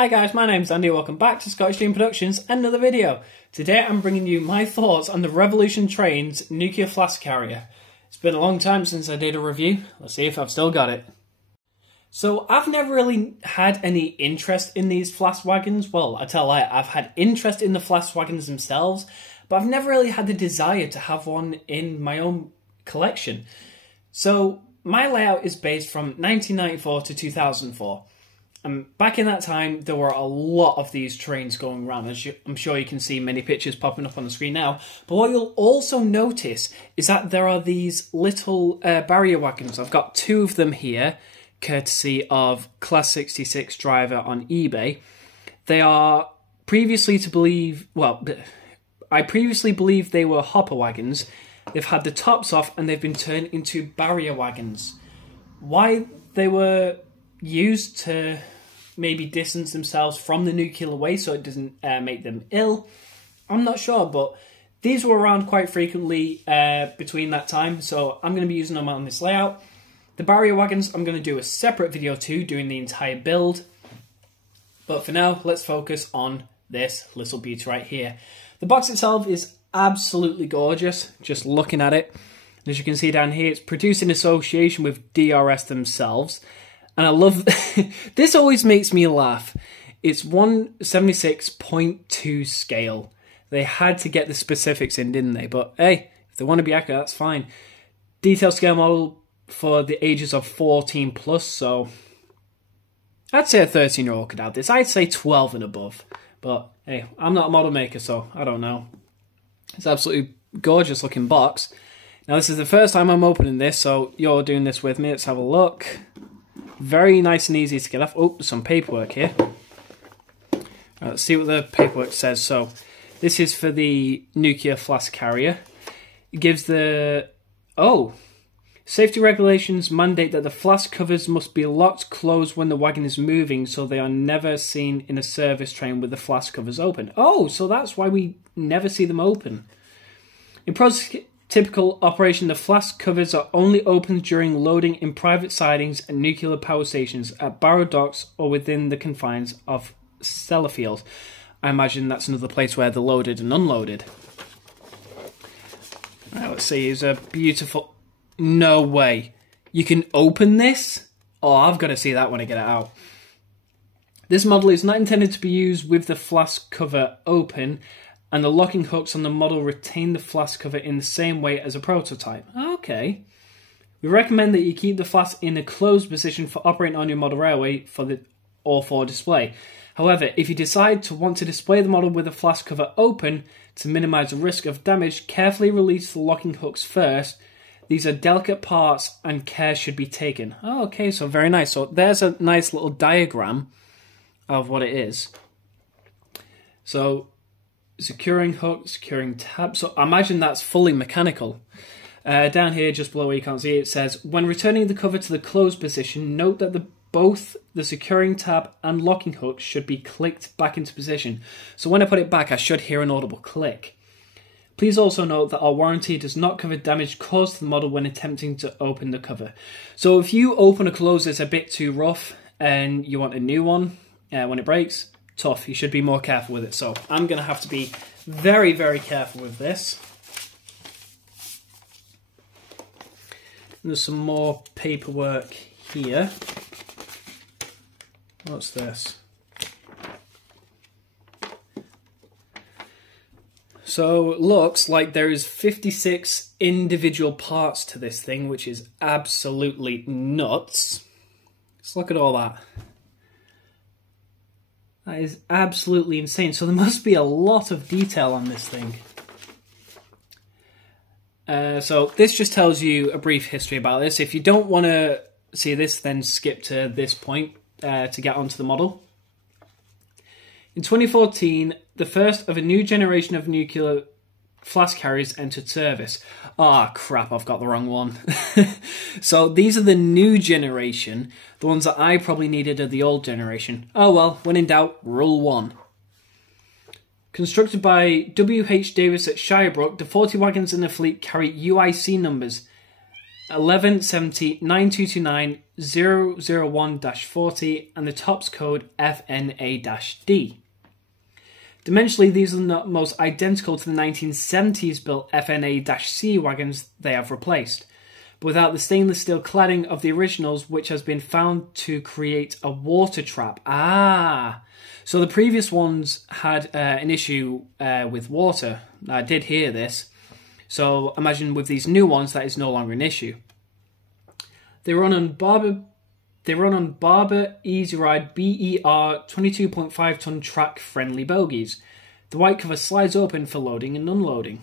Hi guys, my name's Andy, welcome back to Scottish Dream Productions and another video. Today I'm bringing you my thoughts on the Revolution Trains nuclear flask carrier. It's been a long time since I did a review, let's see if I've still got it. So I've never really had any interest in these flask wagons. Well, I tell a lie, I've had interest in the flask wagons themselves, but I've never really had the desire to have one in my own collection. So my layout is based from 1994 to 2004. And back in that time, there were a lot of these trains going around. I'm sure you can see many pictures popping up on the screen now. But what you'll also notice is that there are these little barrier wagons. I've got two of them here, courtesy of Class 66 Driver on eBay. They are previously to believe, well, I previously believed they were hopper wagons. They've had the tops off and they've been turned into barrier wagons. Why they were used to maybe distance themselves from the nuclear waste so it doesn't make them ill, I'm not sure, but these were around quite frequently between that time, so I'm going to be using them on this layout. The barrier wagons, I'm going to do a separate video too, doing the entire build, but for now, let's focus on this little beauty right here. The box itself is absolutely gorgeous, just looking at it. As you can see down here, it's produced in association with DRS themselves. And I love, this always makes me laugh. It's 1/76.2 scale. They had to get the specifics in, didn't they? But hey, if they want to be accurate, that's fine. Detail scale model for the ages of 14 plus, so I'd say a 13-year-old could have this. I'd say 12 and above. But hey, I'm not a model maker, so I don't know. It's absolutely gorgeous looking box. Now this is the first time I'm opening this, so you're doing this with me. Let's have a look. Very nice and easy to get off. Oh, some paperwork here. Let's see what the paperwork says. So, this is for the nuclear flask carrier. It gives the... Oh! Safety regulations mandate that the flask covers must be locked closed when the wagon is moving, so they are never seen in a service train with the flask covers open. Oh, so that's why we never see them open. In typical operation, the flask covers are only opened during loading in private sidings and nuclear power stations, at barrow docks, or within the confines of Sellafield. I imagine that's another place where they're loaded and unloaded. Right, let's see, here's a beautiful... No way. You can open this? Oh, I've got to see that when I get it out. This model is not intended to be used with the flask cover open, and the locking hooks on the model retain the flask cover in the same way as a prototype. Okay. We recommend that you keep the flask in a closed position for operating on your model railway or for display. However, if you decide to want to display the model with the flask cover open to minimise the risk of damage, carefully release the locking hooks first. These are delicate parts and care should be taken. Oh, okay, so very nice. So there's a nice little diagram of what it is. So... securing hook, securing tab. So I imagine that's fully mechanical. Down here, just below where you can't see it, says, when returning the cover to the closed position, note that both the securing tab and locking hook should be clicked back into position. So when I put it back, I should hear an audible click. Please also note that our warranty does not cover damage caused to the model when attempting to open the cover. So if you open or close this a bit too rough and you want a new one when it breaks, tough. You should be more careful with it. So I'm going to have to be very, very careful with this. There's some more paperwork here. What's this? So it looks like there is 56 individual parts to this thing, which is absolutely nuts. Let's look at all that. That is absolutely insane. So there must be a lot of detail on this thing. So this just tells you a brief history about this. If you don't want to see this, then skip to this point to get onto the model. In 2014, the first of a new generation of nuclear flask carriers entered service. Ah, crap, I've got the wrong one. So these are the new generation. The ones that I probably needed are the old generation. Oh well, when in doubt, rule 1. Constructed by W.H. Davis at Shirebrook, the 40 wagons in the fleet carry UIC numbers 1170-9229-001-40 and the TOPS code FNA-D. Dimensionally, these are not most identical to the 1970s built FNA-C wagons they have replaced, but without the stainless steel cladding of the originals, which has been found to create a water trap. So the previous ones had an issue with water. I did hear this. So imagine with these new ones, that is no longer an issue. They run on Barber Easy Ride BER 22.5 ton track friendly bogies. The white cover slides open for loading and unloading.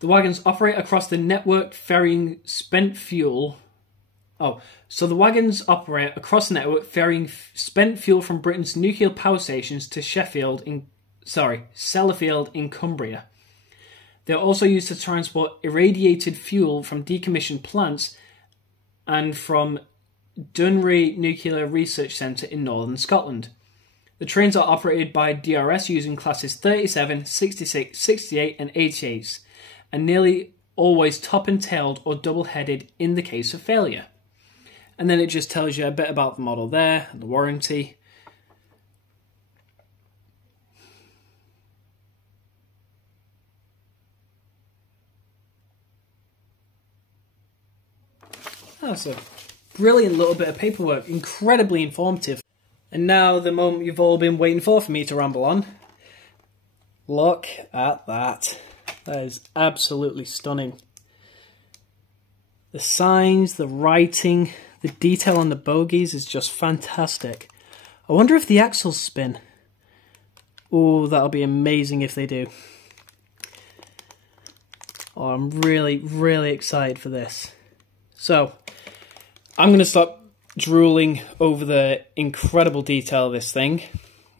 The wagons operate across the network ferrying spent fuel. So the wagons operate across the network ferrying spent fuel from Britain's nuclear power stations to Sellafield in Cumbria. They are also used to transport irradiated fuel from decommissioned plants and from Dunray Nuclear Research Centre in northern Scotland. The trains are operated by DRS using classes 37, 66, 68 and 88, and nearly always top and tailed or double-headed in the case of failure. And then it just tells you a bit about the model there, and the warranty. That's a brilliant little bit of paperwork, incredibly informative. And now the moment you've all been waiting for me to ramble on. Look at that. That is absolutely stunning. The signs, the writing, the detail on the bogies is just fantastic. I wonder if the axles spin. Oh, that'll be amazing if they do. Oh, I'm really, really excited for this. So, I'm going to stop drooling over the incredible detail of this thing.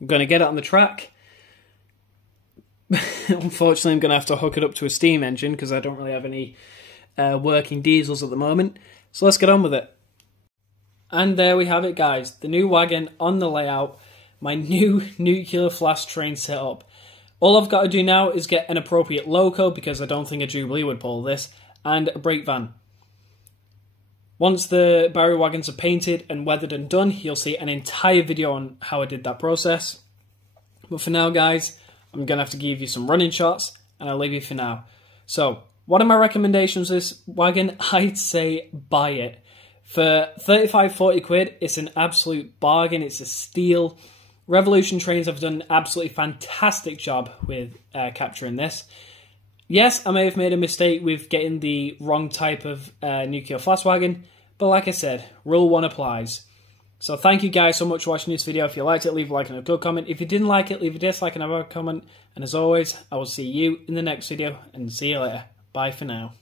I'm going to get it on the track. Unfortunately, I'm going to have to hook it up to a steam engine because I don't really have any working diesels at the moment. So let's get on with it. And there we have it, guys. The new wagon on the layout. My new nuclear flask train setup. All I've got to do now is get an appropriate loco because I don't think a Jubilee would pull this. And a brake van. Once the Barry wagons are painted and weathered and done, you'll see an entire video on how I did that process. But for now, guys, I'm going to have to give you some running shots, and I'll leave you for now. So, what are my recommendations for this wagon? I'd say buy it. For 35-40 quid, it's an absolute bargain. It's a steal. Revolution Trains have done an absolutely fantastic job with capturing this. Yes, I may have made a mistake with getting the wrong type of nuclear flask wagon, but like I said, rule 1 applies. So thank you guys so much for watching this video. If you liked it, leave a like and a good comment. If you didn't like it, leave a dislike and a comment. And as always, I will see you in the next video, and see you later. Bye for now.